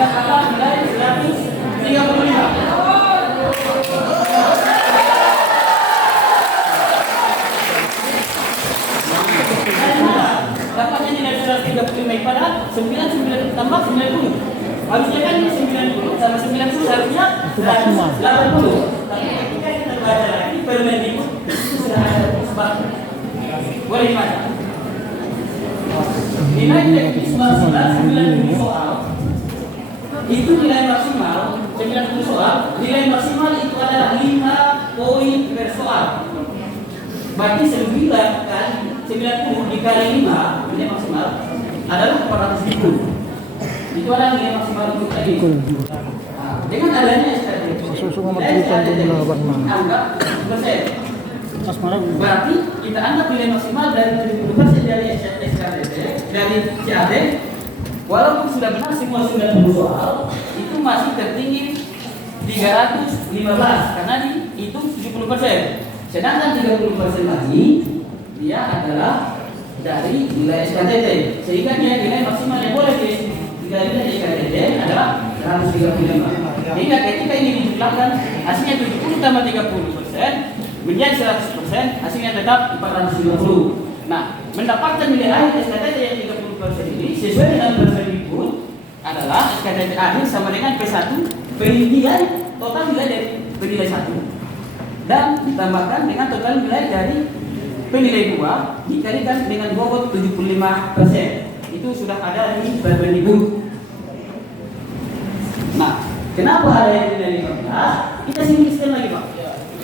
nilai 135. Dapatnya nilai 135 padahal 99 tambah 90. Harusnya kan 90 sama 90 harusnya 80. Tapi ketika kita baca lagi Permendikbud itu sudah ada sebab. Boleh dibaca. Nilai teknis maksimal 90 soal. Itu nilai maksimal 90 soal. Nilai maksimal itu adalah 5 poin per soal. Berarti 9 kali 90 dikali 5 nilai maksimal adalah 400.000. Itu adalah nilai maksimal untuk tadi. Dengan adanya SKDT, anggap persen. Berarti kita anggap nilai maksimal dari 70% dari SKDT dari CAD, walaupun sudah benar semua 90 soal, itu masih tertinggi 315 karena itu 70%. Sedangkan 30% lagi dia adalah dari nilai SKDT, sehingga dia nilai maksimal yang boleh dikali SKDT adalah 135. Sehingga ketika ini dijumlahkan hasilnya 70 tambah 30% menjadi 100%, hasilnya tetap 450. Nah, mendapatkan nilai akhir SKDT yang 30% ini sesuai dengan Permendikbud adalah SKDT akhir sama dengan P1 penilaian total nilai dari penilai 1 dan ditambahkan dengan total nilai dari penilai 2 dikalikan dengan bobot 75%. Itu sudah ada di Permendikbud. Nah, kenapa ada yang nilai 15? Kita simpulkan lagi, Pak.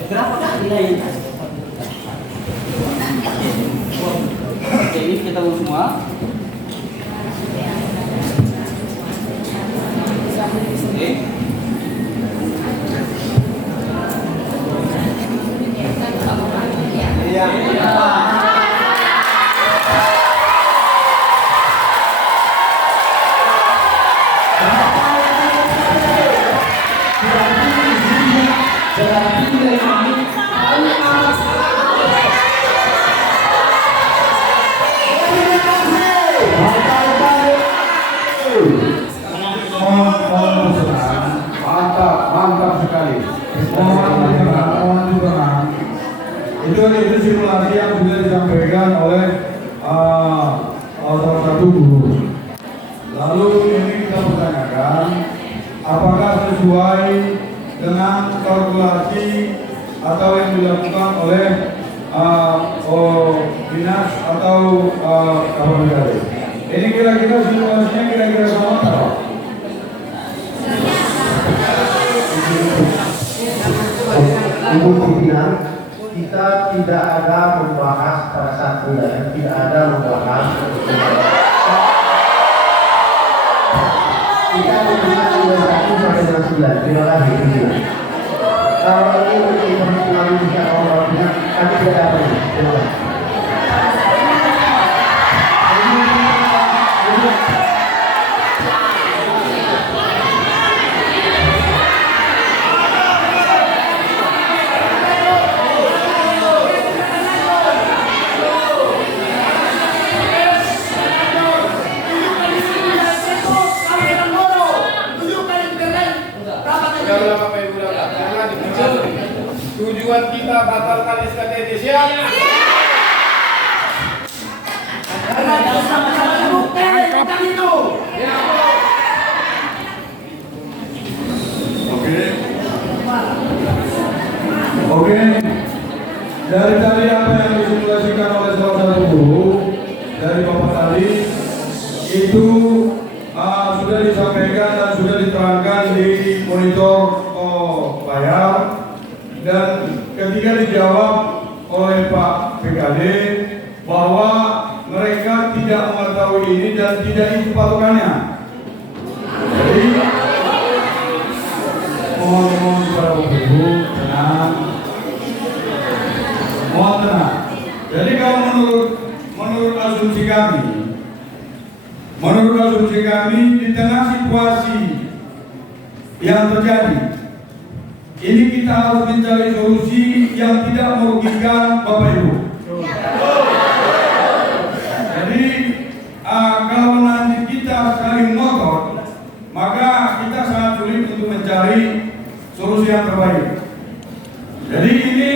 Berapakah nilai yang tadi? Oke, ini kita urus semua. Oke. Mantap sekali. Itu simulasi yang sudah disampaikan oleh salah satu guru. Lalu ini kita pertanyakan, apakah sesuai dengan kalkulasi atau yang dilakukan oleh dinas atau Kapolri? Ini kira-kira simulasinya kira-kira sama tak? Ibu pimpinan, kita tidak ada membahas pada saat penilaian, tidak ada membahas. Kita membahas nilai 1 sampai dengan 9. Terima kasih pimpinan. Kalau ini untuk informasi bisa orang pihak, kami tidak dapat. Terima kasih. Tujuan kita batalkan SKDT, siap? Karena kita sama-sama bukti tentang itu. Oke. Dari tadi apa yang disimulasikan oleh salah satu guru dari Bapak tadi itu sudah disampaikan dan sudah diterangkan di monitor layar. Dan ketika dijawab oleh Pak PKD bahwa mereka tidak mengetahui ini dan tidak itu patokannya. Jadi mohon kepada Bapak Ibu tenang, mohon tenang. Jadi kalau menurut asumsi kami di tengah situasi yang terjadi, ini kita harus mencari solusi yang tidak merugikan Bapak Ibu. Jadi kalau nanti kita saling ngotot, maka untuk mencari solusi yang terbaik. Jadi ini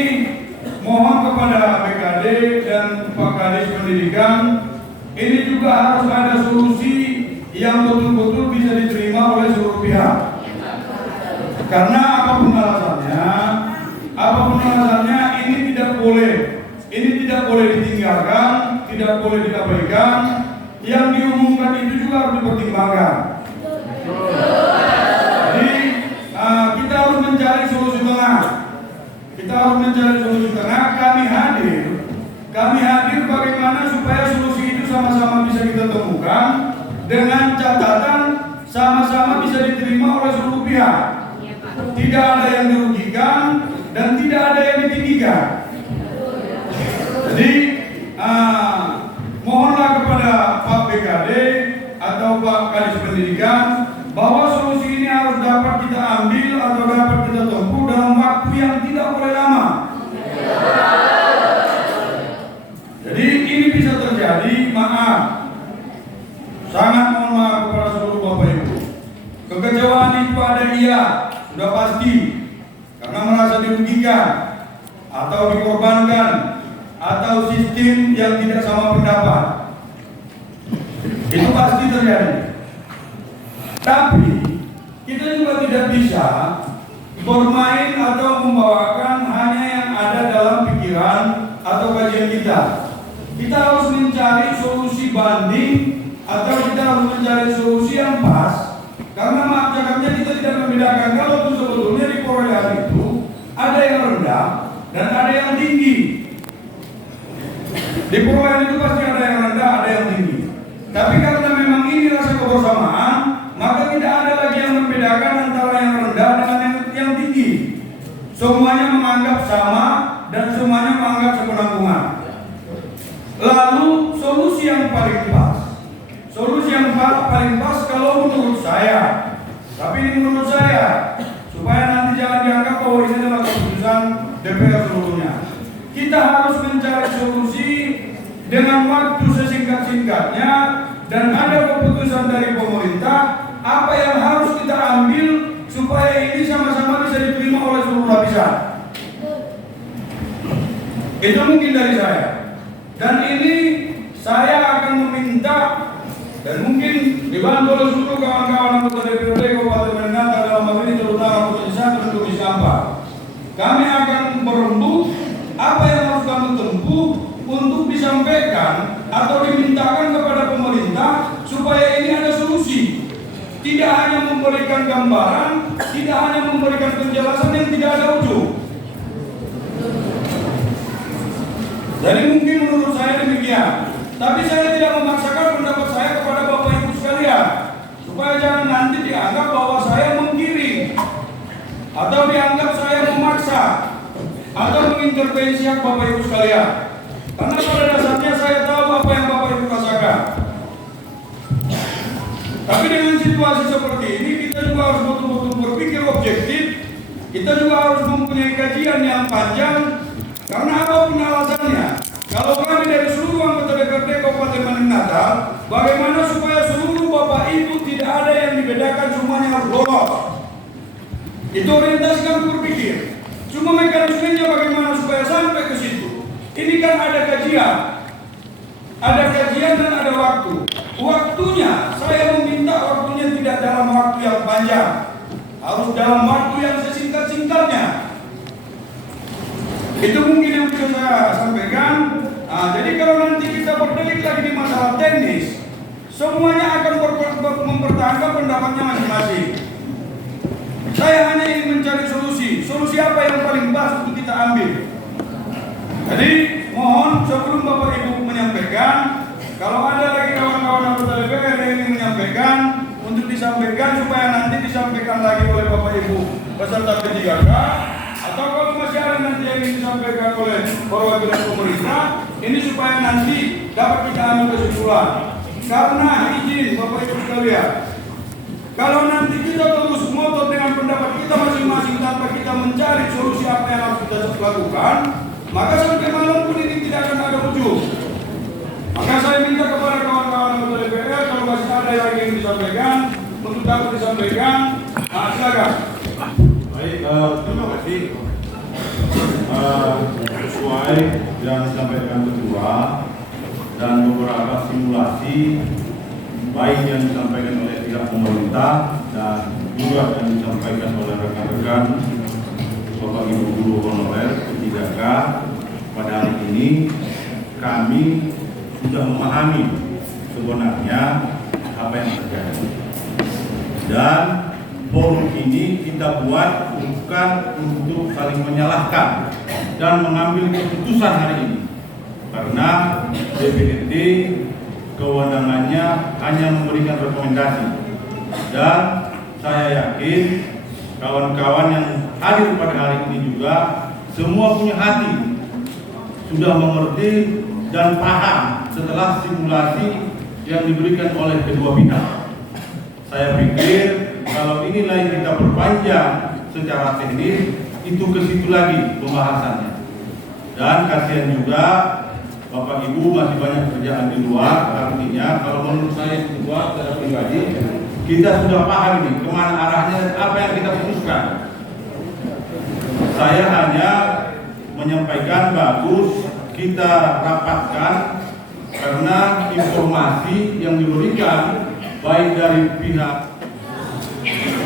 mohon kepada BKD dan Pak Kadis Pendidikan, ini juga harus ada solusi yang betul-betul bisa diterima oleh seluruh pihak. Karena apapun alasannya ini tidak boleh ditinggalkan, tidak boleh diabaikan. Yang diumumkan itu juga harus dipertimbangkan. Jadi kita harus mencari solusi tengah. Kami hadir bagaimana supaya solusi itu sama-sama bisa kita temukan dengan catatan sama-sama bisa diterima oleh seluruh pihak. Tidak ada yang dirugikan dan tidak ada yang ditinggikan. Jadi mohonlah kepada Pak BKD atau Pak Kadis Pendidikan bahwa solusi ini harus dapat kita ambil atau dapat kita tempuh dalam waktu yang tidak boleh lama. Jadi ini bisa terjadi, sangat mohon maaf kepada seluruh Bapak Ibu. Kekecewaan itu ada, iya, sudah pasti, karena merasa dirugikan atau dikorbankan atau sistem yang tidak sama pendapat. Itu pasti terjadi. Tapi kita juga tidak bisa bermain atau membawakan hanya yang ada dalam pikiran atau kajian kita. Kita harus mencari solusi banding atau kita harus mencari solusi yang pas. Karena maaf cakapnya kita tidak membedakan kalau itu sebetulnya di perolehan itu ada yang rendah dan ada yang tinggi. Di perolehan itu pasti ada yang rendah, ada yang tinggi. Tapi karena memang ini rasa kebersamaan, maka tidak ada lagi yang membedakan antara yang rendah dengan yang tinggi. Semuanya menganggap sama dan semuanya menganggap sepenanggungan. Lalu solusi yang paling pas kalau menurut saya, tapi ini menurut saya, supaya nanti jangan dianggap bahwa ini adalah keputusan DPR seluruhnya. Kita harus mencari solusi dengan waktu sesingkat-singkatnya dan ada keputusan dari pemerintah apa yang harus kita ambil supaya ini sama-sama bisa diterima oleh seluruh lapisan. Itu mungkin dari saya. Dan ini saya akan meminta dan mungkin dibantu oleh seluruh kawan-kawan anggota DPRD Kabupaten Bernata dalam hal ini terutama Komisi 1 dan Komisi 4. Kami akan merembuk apa yang harus kami tempuh untuk disampaikan atau dimintakan kepada pemerintah supaya ini ada solusi. Tidak hanya memberikan gambaran, tidak hanya memberikan penjelasan yang tidak ada ujung. Jadi mungkin menurut saya demikian. Tapi saya tidak memaksakan pendapat saya kepada Bapak Ibu sekalian, supaya jangan nanti dianggap bahwa saya menggiring atau dianggap saya memaksa atau mengintervensi hak Bapak Ibu sekalian. Karena pada dasarnya saya tahu apa yang Bapak Ibu rasakan. Tapi dengan situasi seperti ini kita juga harus betul-betul berpikir objektif. Kita juga harus mempunyai kajian yang panjang. Karena apapun alasannya, kalau kami dari seluruh anggota DPRD Kabupaten Bandung Natal, bagaimana supaya seluruh Bapak Ibu tidak ada yang dibedakan, semuanya harus lolos. Itu orientasi kami berpikir. Cuma mekanismenya bagaimana supaya sampai ke situ. Ini kan ada kajian dan ada waktu. Waktunya, saya meminta waktunya tidak dalam waktu yang panjang, harus dalam waktu yang sesingkat-singkatnya. Itu mungkin yang bisa saya sampaikan. Jadi kalau nanti kita berdelik lagi di masalah teknis, semuanya akan mempertahankan pendapatnya masing-masing. Saya hanya ingin mencari solusi apa yang paling pas untuk kita ambil. Jadi mohon sebelum Bapak Ibu menyampaikan, kalau ada lagi kawan-kawan anggota DPR yang ingin menyampaikan, untuk disampaikan supaya nanti disampaikan lagi oleh Bapak Ibu peserta P3K, atau kalau masih ada nanti yang ingin disampaikan oleh perwakilan pemerintah, ini supaya nanti dapat kita ambil kesimpulan. Karena izin Bapak Ibu sekalian, kalau nanti kita terus ngotot dengan pendapat kita masing-masing tanpa kita mencari solusi apa yang harus kita lakukan, maka sampai malam pun ini tidak akan ada ujung. Maka saya minta kepada kawan-kawan anggota DPR, kalau masih ada yang ingin disampaikan, untuk dapat disampaikan, Silakan. Baik, terima kasih. Sesuai yang disampaikan Ketua dan beberapa simulasi baik yang disampaikan oleh pihak pemerintah dan juga yang disampaikan oleh rekan-rekan Bapak Ibu Guru Honorer P3K pada hari ini, kami sudah memahami sebenarnya apa yang terjadi. Dan forum ini kita buat bukan untuk saling menyalahkan dan mengambil keputusan hari ini, karena DPRD kewenangannya hanya memberikan rekomendasi. Dan saya yakin kawan-kawan yang hadir pada hari ini juga semua punya hati, sudah mengerti dan paham setelah simulasi yang diberikan oleh kedua pihak. Saya pikir kalau ini lain kita perpanjang secara teknis, itu ke situ lagi pembahasannya. Dan kasihan juga Bapak Ibu masih banyak kerjaan di luar. Artinya kalau menurut saya Ketua secara pribadi, kita sudah paham ini kemana arahnya dan apa yang kita putuskan. Saya hanya menyampaikan bagus kita rapatkan, karena informasi yang diberikan baik dari pihak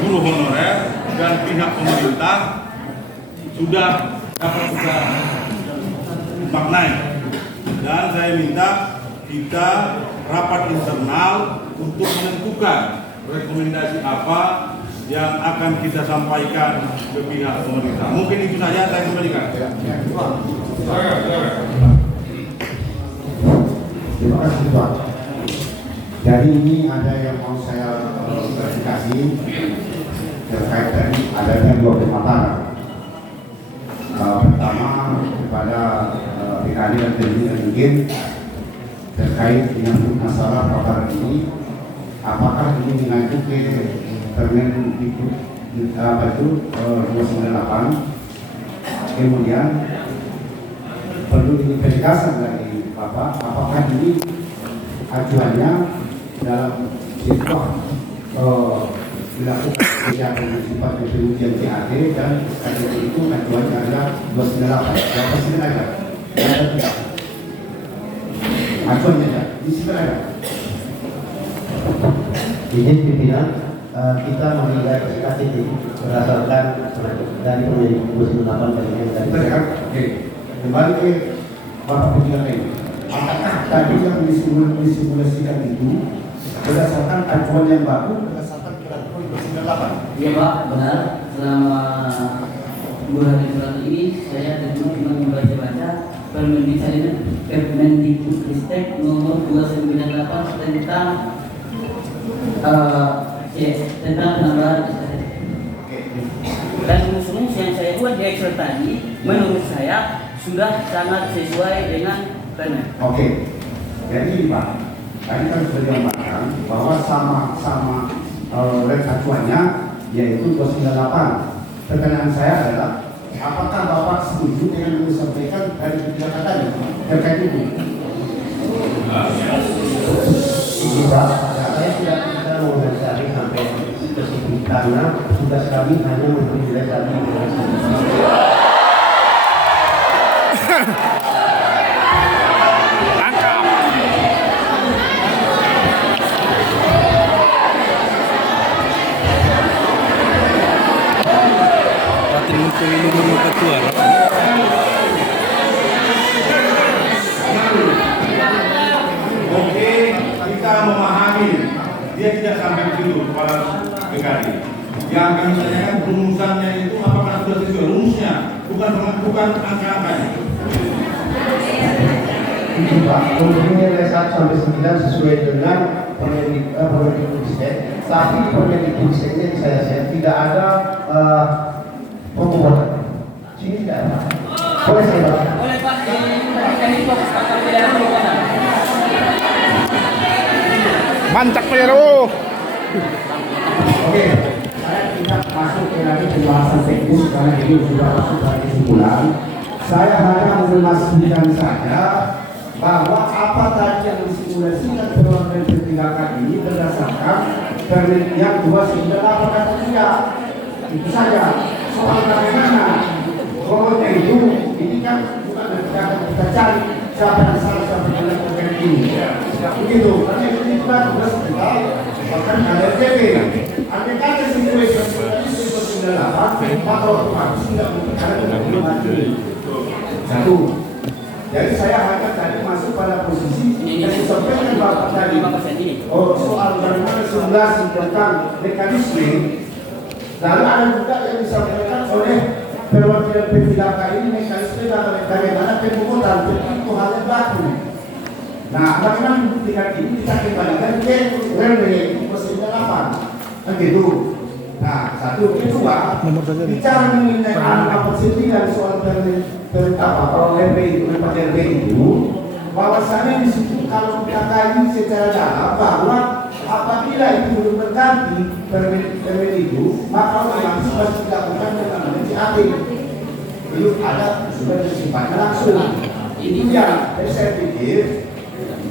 guru honorer dan pihak pemerintah sudah dapat kita maknai. Dan saya minta kita rapat internal untuk menentukan rekomendasi apa yang akan kita sampaikan ke pihak pemerintah. Mungkin itu saja, saya kembalikan. Terima kasih Pak. Jadi ini ada yang mau saya klarifikasi terkait tadi adanya dua permasalahan. Pertama kepada PKD dan pimpinan mungkin terkait dengan masalah paparan ini, apakah ini mengacu ke Permen itu 298, kemudian perlu ini penegasan dari Bapak, apakah ini acuannya dalam situasi dilakukan kegiatan bersifat pengujian CAD dan itu acuannya adalah 298. Berapa sih ada? Ada tidak? Acuannya ada. Di situ ada. Izin pimpinan, kita melihat KTP berdasarkan dari Permen 298 dan Oke, kembali ke Bapak Pimpinan ini. Apakah tadi yang disimulasikan itu berdasarkan acuan yang baru berdasarkan peraturan 298? Iya Pak, benar. Selama 2 hari terakhir ini saya tentu cuma membaca-baca Permendikbudristek nomor 298 tentang penambahan SKT. Dan rumus yang saya buat di Excel tadi, menurut saya sudah sangat sesuai dengan Permen. Oke, jadi Pak, tadi kan sudah disampaikan bahwa sama-sama acuannya yaitu 298. Pertanyaan saya adalah, apakah Bapak setuju dengan yang disampaikan dari kebijakan tadi terkait itu? Pak, saya tidak bisa mengomentari sampai ke situ karena tugas kami hanya memberi kami Oke, kita memahami dia tidak sampai ke situ kepala PKD. Yang kami tanyakan rumusannya itu apakah sudah sesuai rumusnya, bukan angka-angkanya. Itu Pak, kemudian nilai 1 sampai 9 sesuai dengan Permendikbudristek, tapi Permendikbudristeknya saya tidak ada pembuatan. Sini tidak ada. Boleh saya Pak? Boleh Pak, ini fokus pasal pidana merupakan. Mantap Pero. Oke, saya tidak masuk ke lagi pembahasan teknis karena ini sudah masuk pada kesimpulan. Saya hanya memastikan saja bahwa apa tadi yang disimulasikan perwakilan pertindakan ini berdasarkan Permen yang 298 dan 3. Itu saja. Soal bagaimana pokoknya itu, ini kan bukan kita cari siapa yang salah, siapa yang melakukan ini. Begitu, karena itu kan tugas kita, bahkan ada RTP. Andai kata situasi 98, maka otomatis tidak mungkin ada mati. Satu. Jadi saya hanya tadi masuk pada posisi yang disampaikan Bapak tadi. Oh, soal bagaimana simulasi tentang mekanisme. Lalu ada juga yang disampaikan oleh perwakilan P3K ini mekanisme bagaimana pemungutan itu hal yang baku. Nah, bagaimana membuktikan ini kita kembalikan ke RW 08. Kan gitu. Nah, satu kedua, bicara mengenai apa dan soal RW itu, RW itu, bahwasannya di situ kalau kita kaji secara dalam bahwa apabila itu belum berganti RW itu, maka otomatis harus dilakukan dengan CAP. Belum ada sudah disimpannya langsung. Itu yang saya pikir.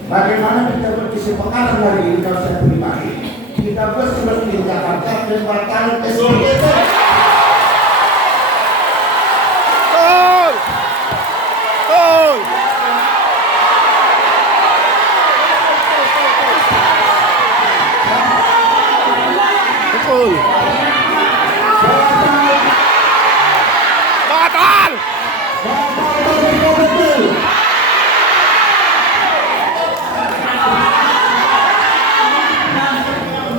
Bagaimana kita berkesepakatan hari ini kalau saya pribadi, kita buat seperti di Jakarta pembatalan SPT. Betul. Batal.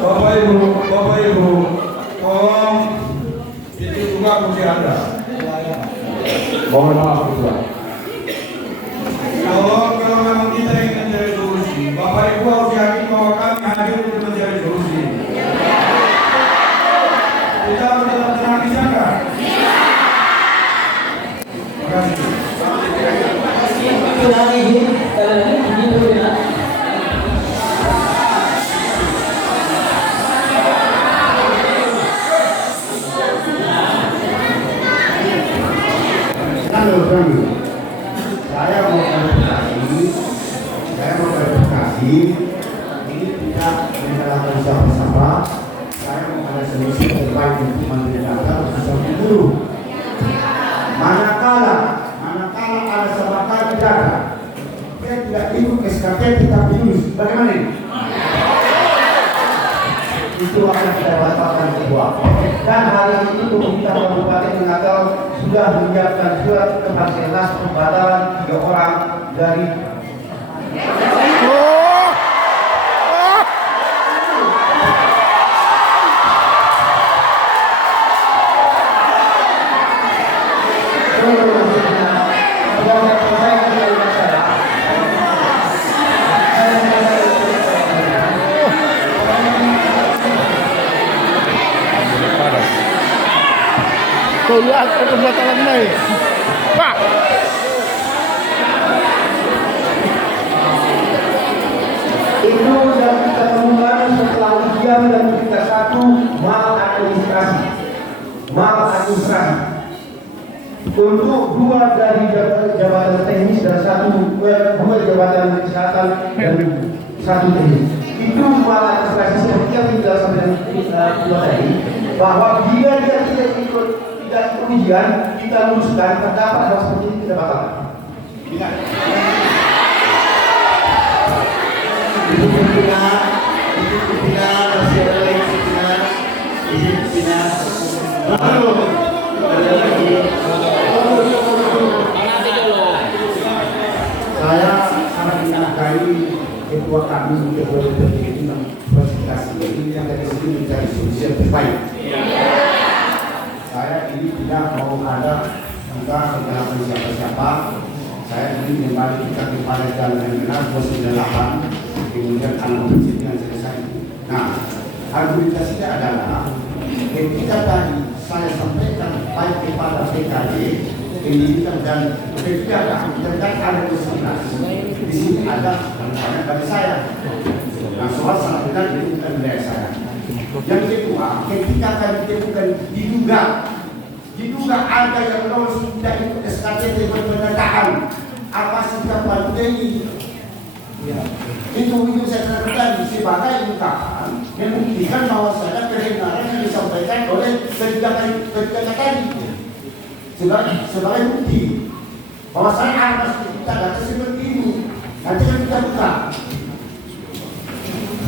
Bapak Ibu, tolong itu juga kursi Anda. Mohon maaf Ketua. Kalau memang kita ingin mencari solusi, Bapak Ibu harus yakin bahwa kami hadir untuk mencari solusi. Kita harus tetap tenang di sana. Terima kasih. Saya mau klarifikasi, ini tidak menyalahkan siapa-siapa. Saya mau ada solusi terbaik untuk Menteri Data khususnya guru. Manakala ada sebagian negara dia tidak ikut SKP kita lulus, bagaimana ini? Itu akan kita batalkan semua. Dan hari ini pemerintah Kabupaten Menakau sudah menyiapkan surat kepastian pembatalan 3 orang dari Tuh lihat pembatalan ini. Pak. itu yang kita temukan setelah ujian dan kita satu maladministrasi. Untuk 2 dari jabatan teknis dan 2 jabatan kesehatan dan 1 teknis. Itu maladministrasi seperti yang tidak sampai tadi, bahwa bila dia tidak ikut ujian, kita luluskan, terdapat hal seperti ini kita batalkan. Ingat. Itu pimpinan, masih ada lagi pimpinan. Lalu ada lagi. Saya sangat menghargai ketua kami untuk berpikir presentasi ini yang dari sini mencari solusi yang terbaik. Saya ini tidak mau ada juga menyalahkan siapa-siapa. Saya ingin membalikan kepada jalan yang benar 28, kemudian argumentasi yang selesai. Nah, argumentasinya adalah ketika tadi saya sampaikan baik kepada PKD, pendidikan dan pendidikan terkait ada konsultasi. Di sini ada misalnya bagi saya. Nah, soal salah benar itu bukan wilayah saya. Yang kedua, ketika kami temukan diduga ada yang lolos tidak ikut SKT pendataan, apa sikap Pak Deni? Itu saya katakan sebagai ungkapan membuktikan bahwa saya kebenaran yang disampaikan oleh ketiga tadi sebagai bukti bahwa saya harus data seperti ini. Nanti kan kita buka.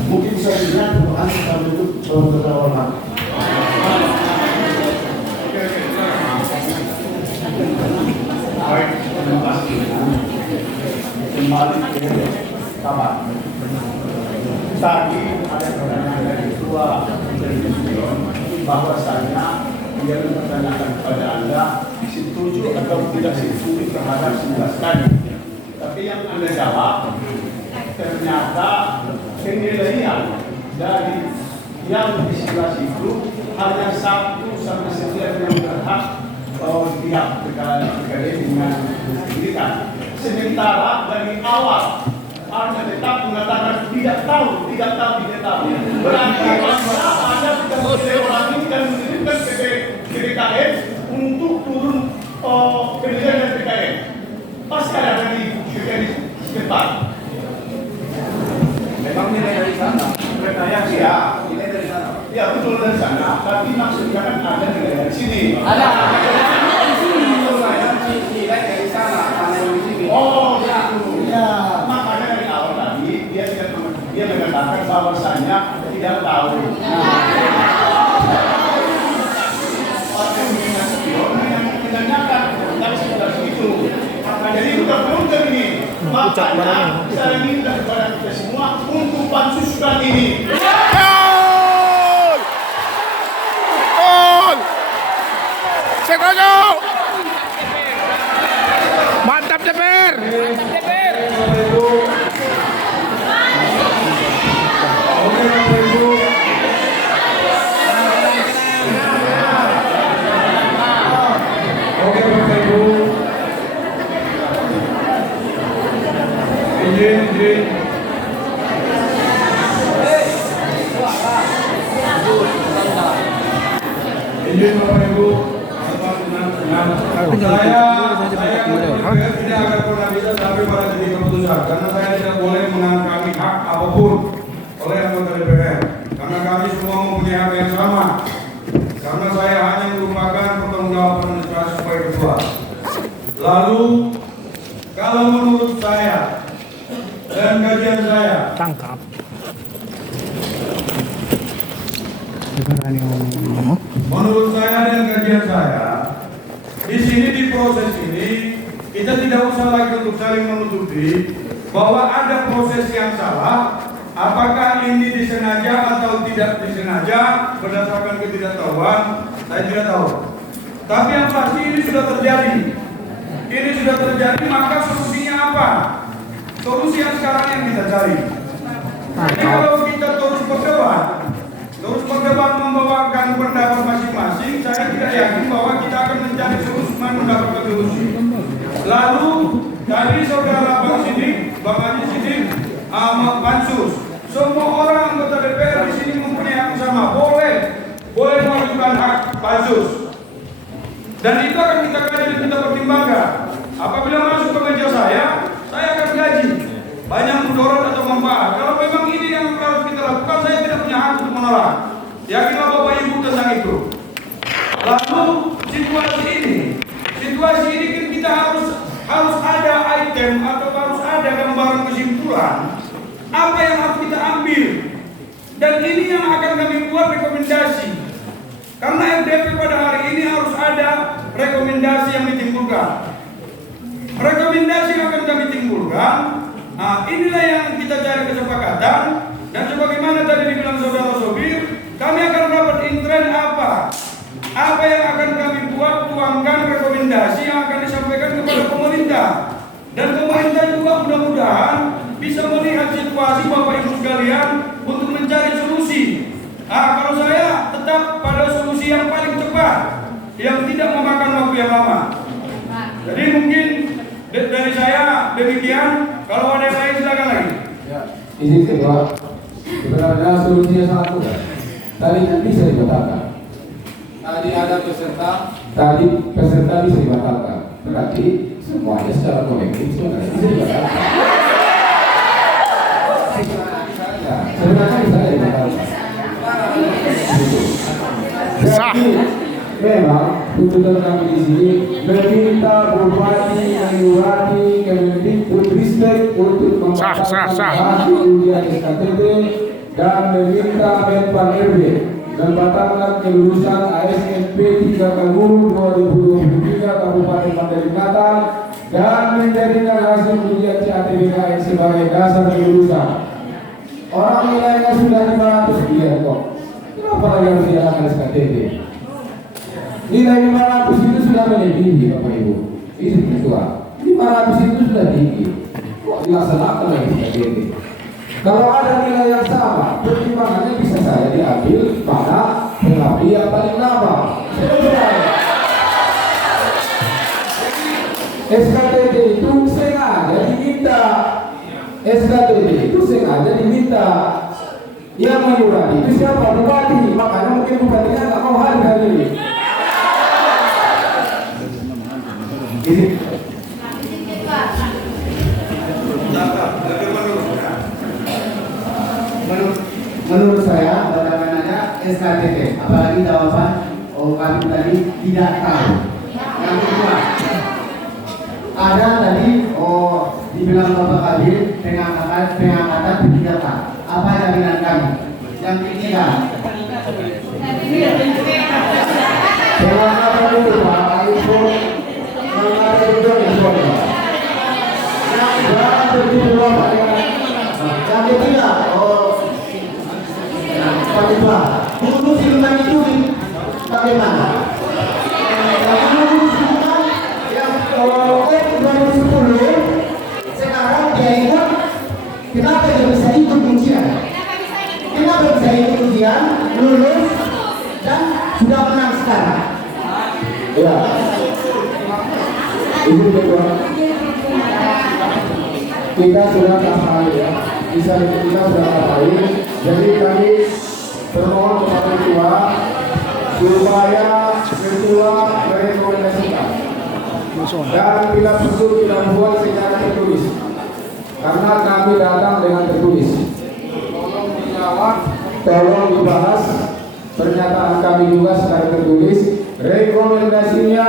Mungkin bisa dilihat doa kita untuk beberapa orang. Baik, terima kasih. Kembali ke kabar. Tadi ada pertanyaan dari ketua Televisión bahwasanya dia mempertanyakan kepada Anda setuju atau tidak setuju terhadap 11 tadi. Tapi yang Anda jawab ternyata penilaian dari yang di sebelah itu hanya 1 sampai 9 yang berhak pihak terkait dengan pendidikan. Sementara dari awal Anda tetap mengatakan tidak tahu. Berarti Anda tidak boleh orang ini dan mengirimkan ke BKN untuk turun penilaian dari BKN. Pasti ada dari BKN di depan. Memang nilai dari sana. Nilai dari sana. Ya betul dari sana. Tapi maksudnya kan ada nilai dari sini. Ada. Nilai dari sana. Mana yang di sini? Oh ya. Makanya dari awal tadi dia mengatakan bahwasanya tidak tahu. Menanyakan tapi sudah begitu. Jadi bukan belum ini. Makanya saya minta kepada kita semua untuk pansuskan ini. Setuju. Mantap DPR. Oke Bapak Ibu. Izin. Izin Bapak Ibu. Saya tidak akan pernah bisa sampai pada titik keputusan karena saya tidak boleh mengangkangi hak apapun oleh anggota DPR karena kami semua mempunyai hak yang sama. Karena saya hanya merupakan pertanggungjawab administrasi sebagai ketua. Lalu kalau menurut saya dan kajian saya Tangkap. menurut saya dan kajian saya di sini di proses ini kita tidak usah lagi untuk saling menutupi bahwa ada proses yang salah. Apakah ini disengaja atau tidak disengaja berdasarkan ketidaktahuan, saya tidak tahu. Tapi yang pasti ini sudah terjadi. Ini sudah terjadi, maka solusinya apa? Solusi yang sekarang yang kita cari. Jadi kalau kita terus berdebat membawakan pendapat masing-masing, saya tidak yakin bahwa kita akan mencari solusi mendapatkan solusi. Lalu tadi saudara Bang Sidik, Bang Haji Sidik, pansus. Semua orang anggota DPR di sini mempunyai hak sama, boleh mengajukan hak pansus. Dan itu akan kita kaji dan kita pertimbangkan. Apabila masuk ke meja saya akan gaji. Banyak mudorot atau manfaat. Kalau memang ini yang harus kita lakukan, saya tidak punya hak untuk menolak. Yakinlah Bapak Ibu tentang itu. Lalu situasi ini kan kita harus ada item atau harus ada gambaran kesimpulan apa yang harus kita ambil. Dan ini yang akan kami buat rekomendasi. Karena FDP pada hari ini harus ada rekomendasi yang ditimbulkan. Rekomendasi yang akan kami timbulkan, inilah yang kita cari kesepakatan. Dan sebagaimana tadi dibilang saudara Sobir, kami akan dapat intren apa yang akan kami buat, tuangkan rekomendasi yang akan disampaikan kepada pemerintah. Dan pemerintah juga mudah-mudahan bisa melihat situasi Bapak Ibu sekalian untuk mencari solusi. Kalau saya tetap pada solusi yang paling cepat, yang tidak memakan waktu yang lama. Jadi mungkin dari saya demikian. Kalau ada yang lain silakan lagi. Ya, izin ketua. Sebenarnya solusinya sangat mudah. Tadi kan bisa dibatalkan. Tadi peserta bisa dibatalkan. Berarti semuanya secara kolektif sebenarnya bisa dibatalkan. Sebenarnya bisa dibatalkan. Memang tuntutan kami di sini meminta Bupati menyurati Kemendikbudristek untuk membatalkan hasil ujian SKTT dan meminta Menpan RB membatalkan kelulusan ASNP 3 Guru 2023 Kabupaten Pandeglang dan menjadikan hasil ujian CATBKN sebagai dasar kelulusan. Orang nilainya sudah 500 sekian kok. Kenapa lagi harus diadakan SKTT? Nilai 500 itu sudah melebihi Bapak Ibu. Ini ketua. 500 itu sudah tinggi. Kok dilaksanakan lagi SKTT? Kalau ada nilai yang sama, pertimbangannya bisa saja diambil pada terapi yang paling lama. SKTT itu sengaja diminta. SKTT itu sengaja diminta. Yang menyurati itu siapa? Bupati. Makanya mungkin bupatinya nggak mau hadir hari ini. Menurut saya bagaimana SKTT, apalagi jawaban kami tadi tidak tahu. Yang kedua, ada tadi dibilang Bapak Kadir pengangkatan kebijakan. Apa jaminan kami? Yang ketiga, pengangkatan itu Pak itu mengangkat itu yang ketiga, Guru siluman itu bagaimana? Yang 2010 sekarang dia ikut. Kenapa dia bisa ikut ujian? Kenapa bisa ikut ujian, lulus dan sudah menang sekarang? Ya. Ibu Ketua, kita sudah paham ya. Kita sudah paham. Jadi kami bermohon kepada Ketua supaya Ketua merekomendasikan dan bila perlu kita buat secara tertulis karena kami datang dengan tertulis. Tolong dijawab, tolong dibahas pernyataan kami juga secara tertulis. Rekomendasinya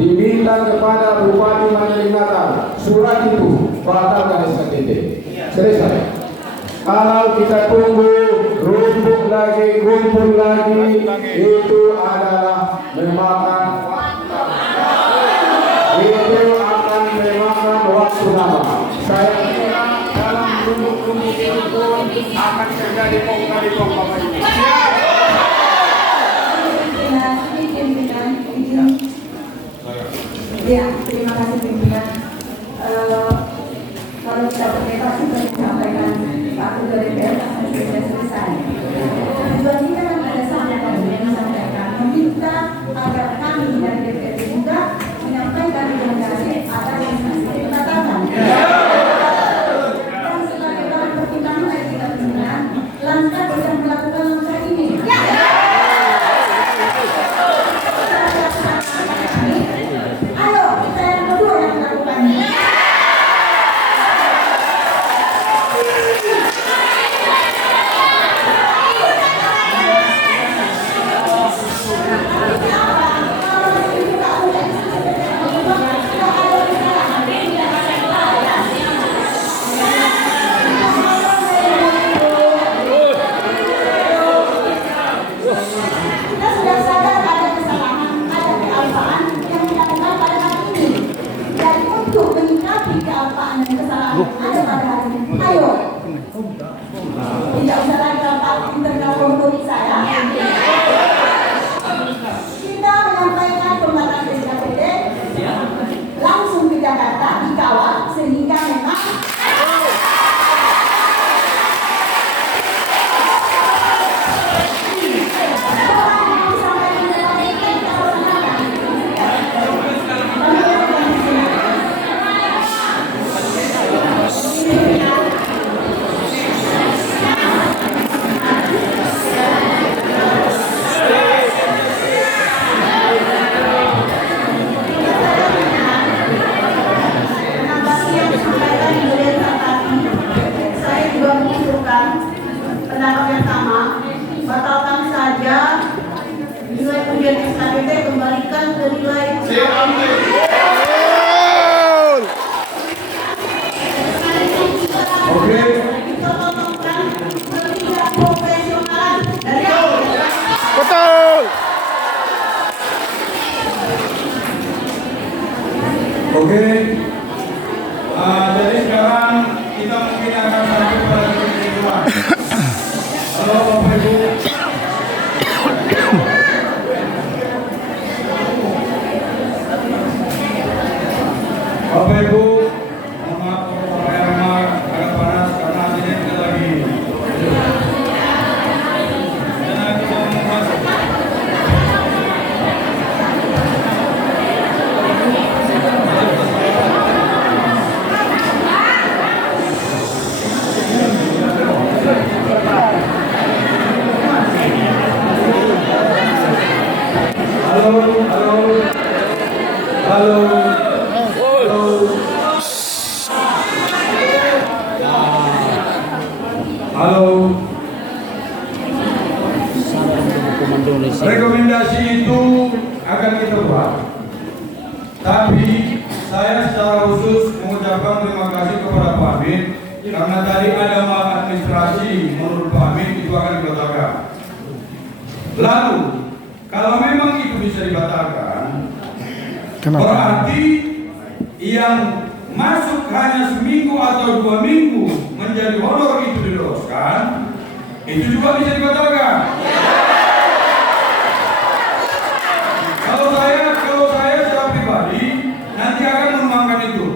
diminta kepada Bupati Pandeglang. Surat itu batalkan SKTT. Selesai. Kalau kita tunggu rumput lagi, kumpul lagi, itu adalah memakan waktu. Itu akan memakan waktu lama. Saya kira dalam rumput itu pun akan terjadi kong-kali-kong Bapak Ibu. Ya, terima kasih pimpinan. Kalau kita berdebat seperti disampaikan Pak Ketua DPR, sudah selesai. Tujuan kita kan pada saat yang disampaikan meminta agar kami dari DPR juga menyampaikan rekomendasi agar yang dibatalkan. Dan sebagai bahan pertimbangan dari kita pimpinan, langkah SKPT kembalikan ke nilai. Oke. Kita ngomongkan ketidakprofesionalan dari Betul. Oke. Jadi sekarang kita mungkin akan sampai pada titik kedua. Halo Bapak Ibu. Bapak Ibu, mohon maaf kalau airnya agak panas karena hasilnya kita lagi. Dan kita mau masuk. Halo, halo, halo, halo. Halo. Rekomendasi itu akan kita buat. Tapi saya secara khusus mengucapkan terima kasih kepada Pak Amin karena tadi ada maladministrasi menurut Pak Amin itu akan dibatalkan. Lalu kalau memang itu bisa dibatalkan, berarti yang masuk hanya seminggu atau 2 minggu menjadi honor itu diloloskan, itu juga bisa dibatalkan. Kalau saya secara pribadi nanti akan mengembangkan itu.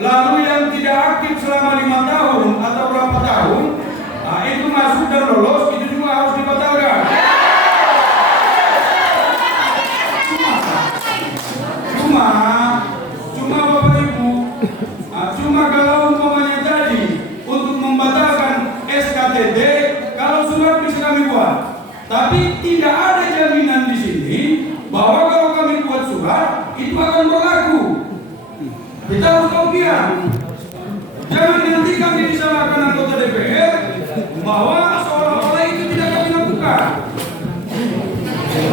Lalu yang tidak aktif selama 5 tahun atau berapa tahun, nah itu masuk dan lolos, itu juga harus dibatalkan. Cuma Bapak Ibu, cuma kalau umpamanya jadi untuk membatalkan SKTT, kalau surat bisa kami buat. Tapi tidak ada jaminan di sini bahwa kalau kami buat surat itu akan berlaku. Kita harus tahu dia. Jangan nanti kami disalahkan anggota DPR bahwa seolah-olah itu tidak kami lakukan.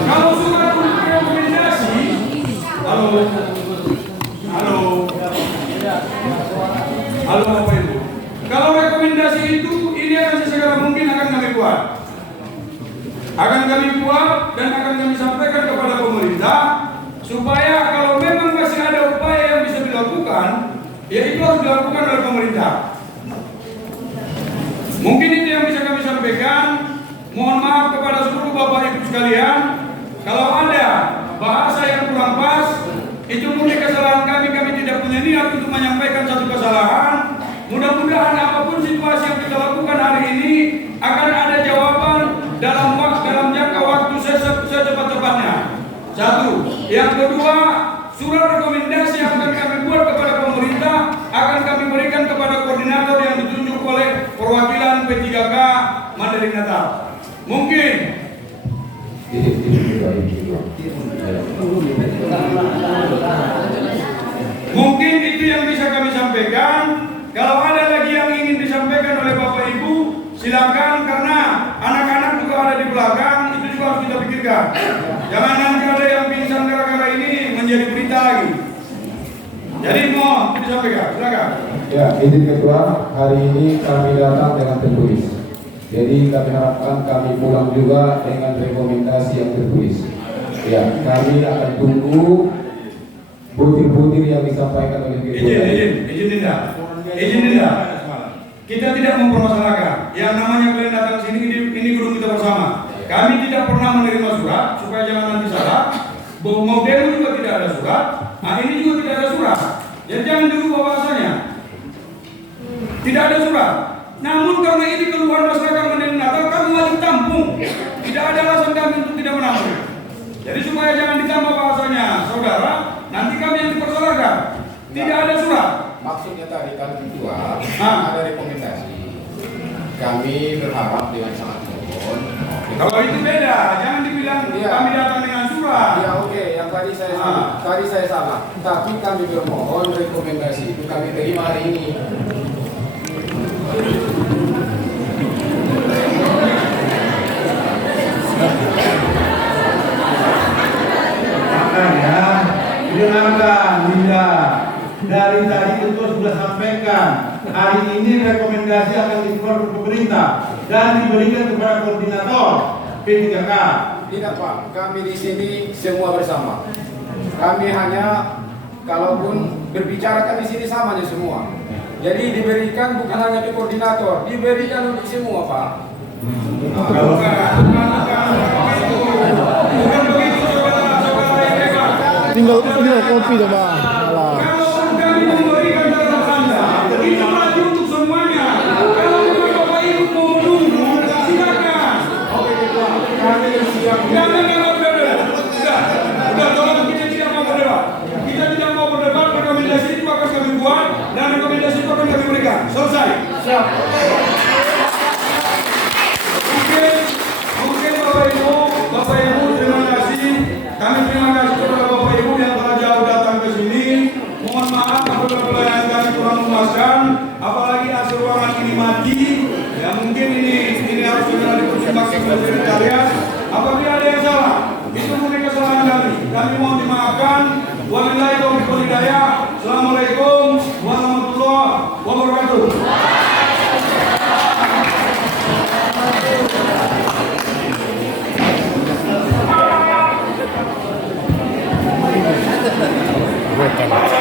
Kalau surat untuk rekomendasi, halo Bapak Ibu. Kalau rekomendasi itu ini akan sesegera mungkin akan kami buat. Akan kami buat dan akan kami sampaikan kepada pemerintah supaya kalau memang masih ada upaya yang bisa dilakukan, ya itu harus dilakukan oleh pemerintah. Mungkin itu yang bisa kami sampaikan. Mohon maaf kepada seluruh Bapak Ibu sekalian. Kalau ada bahasa yang kurang pas, itu murni kesalahan kami tidak punya niat untuk menyampaikan satu kesalahan. Mudah-mudahan apapun situasi yang kita lakukan hari ini akan ada jawaban dalam jangka waktu secepat-cepatnya. Satu. Yang kedua, surat rekomendasi yang akan kami buat kepada pemerintah akan kami berikan kepada koordinator yang ditunjuk oleh perwakilan P3K Mandailing Natal. Mungkin itu yang bisa kami sampaikan. Kalau ada lagi yang ingin disampaikan oleh Bapak Ibu, silakan, karena anak-anak juga ada di belakang, itu juga harus kita pikirkan. Jangan nanti ada yang pingsan gara-gara ini menjadi berita lagi. Jadi mohon disampaikan, silakan. Ya, izin Ketua, hari ini kami datang dengan tertulis. Jadi kami harapkan kami pulang juga dengan rekomendasi yang tertulis. Ya, kami akan tunggu butir-butir yang disampaikan oleh Ketua. Izin tidak. Kita tidak mempermasalahkan. Yang namanya kalian datang sini, ini gedung kita bersama. Kami tidak pernah menerima surat, supaya jangan nanti salah. Mau demo juga tidak ada surat. Nah ini juga tidak ada surat. Jadi jangan dirubah bahasanya. Tidak ada surat. Namun karena ini keluhan masyarakat Mandailing Natal, kami wajib tampung. Tidak ada alasan kami untuk tidak menampung. Jadi supaya jangan ditambah bahasanya, saudara, nanti kami yang dipersalahkan. Tidak ada surat. Maksudnya tadi kan Ketua ada rekomendasi. Kami berharap dengan sangat mohon. Kalau itu beda, jangan dibilang kami datang dengan surat. Ya oke, yang tadi saya salah. Tapi kami bermohon rekomendasi itu kami terima hari ini. Dengarkan, Linda. Dari tadi Ketua sudah sampaikan, hari ini rekomendasi akan dikeluarkan pemerintah dan diberikan kepada koordinator P3K. Tidak Pak, kami di sini semua bersama. Kami hanya kalaupun berbicara kan di sini sama aja semua. Jadi diberikan bukan hanya ke koordinator, diberikan untuk semua Pak. Kalau Tinggal kopi dong bang. Alah. Kalau kami memberikan catatan Anda, itu berarti untuk semuanya. Kalau memang Bapak Ibu mau menunggu, silakan. Kami siap. Udah, tolong kita tidak mau berdebat. Kita tidak mau berdebat, rekomendasi itu akan kami buat dan rekomendasi itu akan kami berikan. Selesai. Siap. Mungkin Bapak Ibu terima kasih. Kami terima kasih kepada Bapak Ibu yang telah jauh datang ke sini. Mohon maaf apabila pelayanan kami kurang memuaskan, apalagi hasil ruangan ini mati. Ya mungkin ini harus segera dipertimbangkan oleh sekretariat. Apabila ada yang salah, itu mungkin kesalahan kami. Kami mohon dimaafkan. Wabillahi